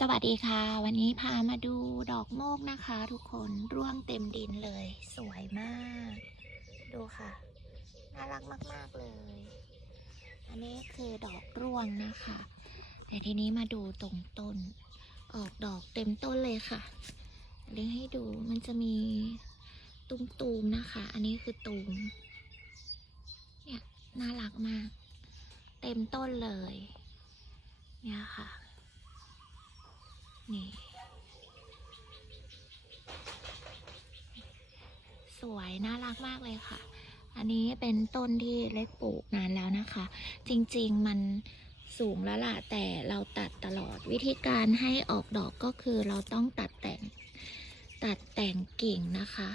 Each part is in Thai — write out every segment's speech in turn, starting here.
สวัสดีค่ะ วันนี้พามาดูดอกโมกนะคะ ทุกคนร่วงเต็มดินเลย สวยมาก ดูค่ะ น่ารักมาก ๆ เลย อันนี้คือดอกร่วงนะคะ แต่ทีนี้มาดูตรงต้น ออกดอกเต็มต้นเลยค่ะเลี้ยงให้ดูมันจะมีตูมๆนะคะ อันนี้คือตูมเนี่ยน่ารักมาก เต็มต้นเลย เนี่ยค่ะ นี่ สวยน่ารักมากเลยค่ะ อันนี้เป็นต้นที่เล็กปลูกนานแล้วนะคะ จริงๆมันสูงแล้วล่ะ แต่เราตัดตลอดวิธีการให้ออกดอกก็คือเราต้องตัดแต่งตัดแต่งกิ่งนะคะ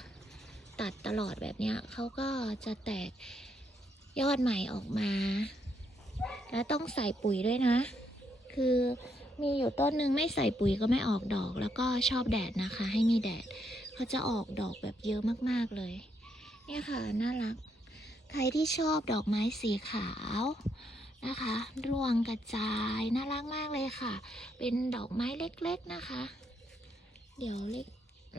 ตัดตลอดแบบนี้เขาก็จะแตกยอดใหม่ออกมา แล้วต้องใส่ปุ๋ยด้วยนะ คือ มีอยู่ต้นหนึ่งไม่ใส่ปุ๋ยก็ไม่ออกดอก แล้วก็ชอบแดดนะคะ ให้มีแดดเขาจะออกดอกแบบเยอะมากๆเลย เนี่ยค่ะน่ารัก ใครที่ชอบดอกไม้สีขาวนะคะ ร่วงกระจายน่ารักมากเลยค่ะ เป็นดอกไม้เล็กๆนะคะ เดี๋ยวเล็ก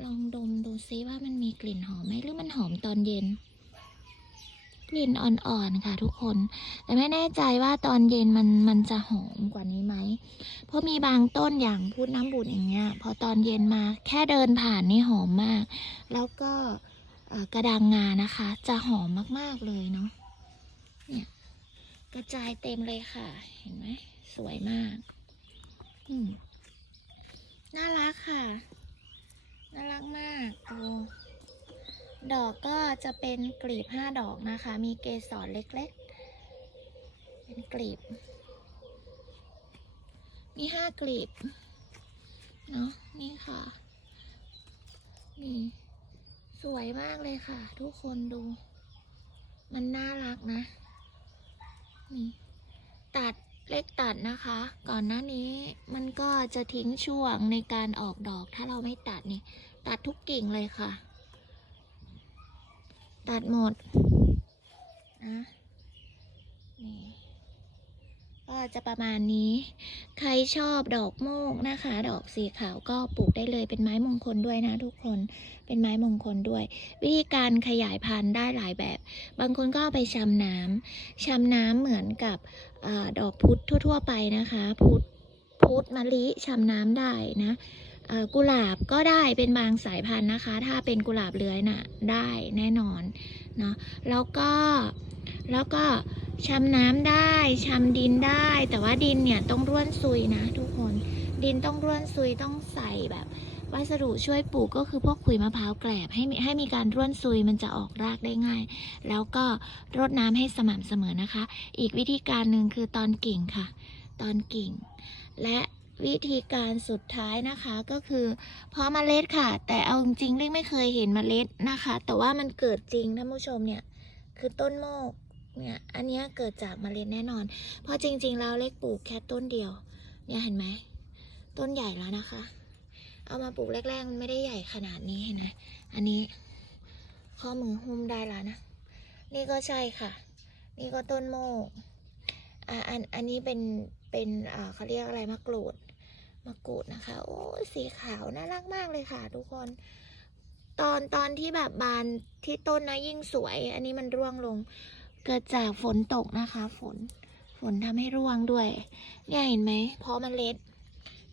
ลองดมดูซิว่ามันมีกลิ่นหอมไหมหรือมันหอมตอนเย็น กลิ่นอ่อนๆค่ะทุกคน แต่ไม่แน่ใจว่าตอนเย็นมันมันจะหอมกว่านี้ไหม เพราะมีบางต้นอย่างพูดน้ำบุญอย่างเงี้ย พอตอนเย็นมาแค่เดินผ่านนี่หอมมาก แล้วก็กระดังงานะคะ จะหอมมากๆเลยเนาะ เนี่ยกระจายเต็มเลยค่ะ เห็นไหมสวยมาก อืมน่ารักค่ะ น่ารักมากดู ดอกก็จะเป็นกลีบห้าดอกนะคะ มีเกสรเล็กๆ เป็นกลีบ มีห้ากลีบ เนาะนี่ค่ะ นี่ สวยมากเลยค่ะ ทุกคนดู มันน่ารักนะ นี่ ตัดเล็กตัดนะคะ ก่อนหน้านี้มันก็จะทิ้งช่วงในการออกดอก ถ้าเราไม่ตัดนี่ ตัดทุกกิ่งเลยค่ะ ตัดหมดนะนี่ก็จะประมาณนี้ ใครชอบดอกโมกนะคะ ดอกสีขาวก็ปลูกได้เลยเป็นไม้มงคลด้วยนะทุกคน เป็นไม้มงคลด้วย วิธีการขยายพันธุ์ได้หลายแบบ บางคนก็ไปชำน้ำชำน้ำเหมือนกับอดอกพุธทั่ว ๆ ไปนะคะ พุธพุธมะลิชำน้ำได้นะ กุหลาบก็ได้เป็นบางสายพันธุ์นะคะ ถ้าเป็นกุหลาบเลื้อยน่ะได้แน่นอนเนาะแล้วก็แล้วก็ชำน้ำได้ชำดินได้ แต่ว่าดินเนี่ยต้องร่วนซุยนะทุกคนดินต้องร่วนซุยต้องใส่แบบวัสดุช่วยปลูกก็คือพวกขุยมะพร้าวแกลบให้ให้มีการร่วนซุยมันจะออกรากได้ง่าย แล้วก็รดน้ำให้สม่ำเสมอนะคะ อีกวิธีการหนึ่งคือตอนกิ่งค่ะ ตอนกิ่ง และ วิธีการสุดท้ายนะคะก็คือเพาะเมล็ดค่ะ แต่เอาจริงๆเล็กไม่เคยเห็นเมล็ดนะคะ แต่ว่ามันเกิดจริงท่านผู้ชมเนี่ยคือต้นโมกเนี่ยอันนี้เกิดจากเมล็ดแน่นอน เพราะจริง ๆ แล้วเล็กปลูกแค่ต้นเดียว เนี่ยเห็นไหมต้นใหญ่แล้วนะคะ เอามาปลูกแรกๆมันไม่ได้ใหญ่ขนาดนี้เห็นไหมอันนี้ข้อมือหุ้มได้แล้วนะ นี่ก็ใช่ค่ะ นี่ก็ต้นโมกอ่าอันอันนี้เป็นเป็นอ่าเขาเรียกอะไรมะกรูด มะกรูดนะคะ โอ้สีขาวน่ารักมากเลยค่ะ ทุกคน ตอนตอนที่แบบบานที่ต้นนะยิ่งสวย อันนี้มันร่วงลง เกิดจากฝนตกนะคะ ฝนฝนทำให้ร่วงด้วย เนี่ยเห็นไหมเพราะมันเล็ด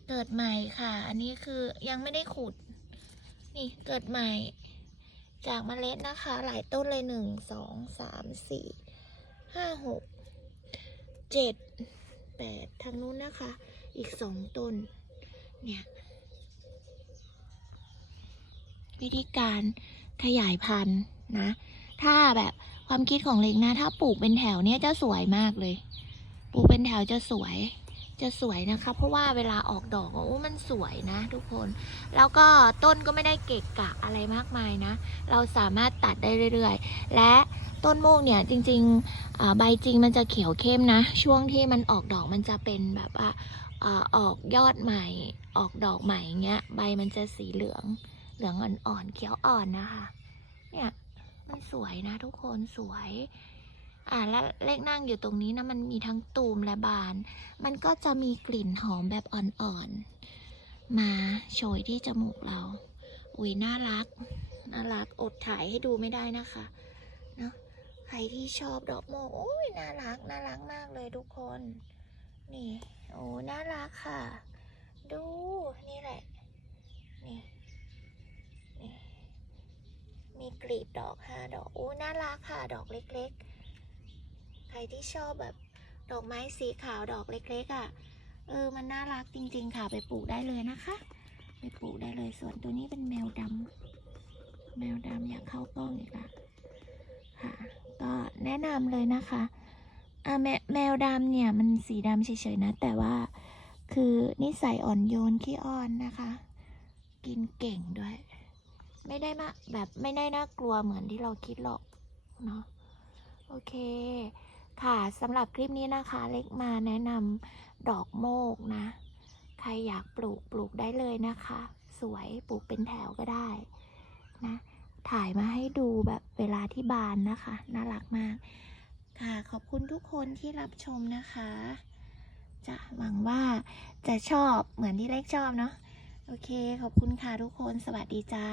เกิดใหม่ค่ะ อันนี้คือยังไม่ได้ขุด นี่เกิดใหม่ จากเมล็ดนะคะ หลายต้นเลยหนึ่งสองสามสี่ห้าหกเจ็ดแปดทางนู้นนะคะ อีกสองต้น เนี่ยวิธีการขยายพันธุ์นะ ถ้าแบบความคิดของเล็กนะ ถ้าปลูกเป็นแถวเนี่ยจะสวยมากเลย ปลูกเป็นแถวจะสวย จะสวยนะคะ เพราะว่าเวลาออกดอกอะโอ้มันสวยนะ ทุกคน แล้วก็ต้นก็ไม่ได้เกะกะอะไรมากมายนะ เราสามารถตัดได้เรื่อยๆ และ ต้นโมกเนี่ยจริงๆใบจริงมันจะเขียวเข้มนะ ช่วงที่มันออกดอกมันจะเป็นแบบว่าออกยอดใหม่ ออกดอกใหม่เงี้ย ใบมันจะสีเหลือง เหลืองอ่อนๆเขียวอ่อนนะคะ เนี่ยมันสวยนะทุกคนสวย อ่าแล้วเลขนั่งอยู่ตรงนี้นะ มันมีทั้งตูมและบาน มันก็จะมีกลิ่นหอมแบบอ่อนๆ มาโชยที่จมูกเรา อุ้ยน่ารัก น่ารัก อดถ่ายให้ดูไม่ได้นะคะ ใครที่ชอบดอกโมกโอ้ยน่ารักน่ารักมากเลยทุกคน นี่ โอ้น่ารักค่ะ ดูนี่แหละ นี่นี่มีกลีบดอกห้าดอกโอ้น่ารักค่ะ ดอกเล็ก ๆ ใครที่ชอบแบบดอกไม้สีขาวดอกเล็กๆอะ่ะ เออมันน่ารักจริง ๆ ค่ะไปปลูกได้เลยนะคะ ไปปลูกได้เลยส่วนตัวนี้เป็นแมวดำแมวดำอยากเข้ากล้องอีกละค่ะ ก็ แนะนำเลยนะคะอะแมแมวดำเนี่ยมันสีดำเฉยๆนะ แต่ว่าคือนิสัยอ่อนโยนขี้อ้อนนะคะ กินเก่งด้วย ไม่ได้มาแบบไม่ได้น่ากลัวเหมือนที่เราคิดหรอกเนาะโอเค ค่ะสำหรับคลิปนี้นะคะ เล็กมาแนะนำดอกโมกนะ ใครอยากปลูกปลูกได้เลยนะคะ สวยปลูกเป็นแถวก็ได้นะ ถ่ายมาให้ดูแบบเวลาที่บานนะคะ น่ารักมาก ค่ะ ขอบคุณทุกคนที่รับชมนะคะ จะหวังว่าจะชอบเหมือนที่เล็กชอบเนาะ โอเค ขอบคุณค่ะทุกคน สวัสดีจ้า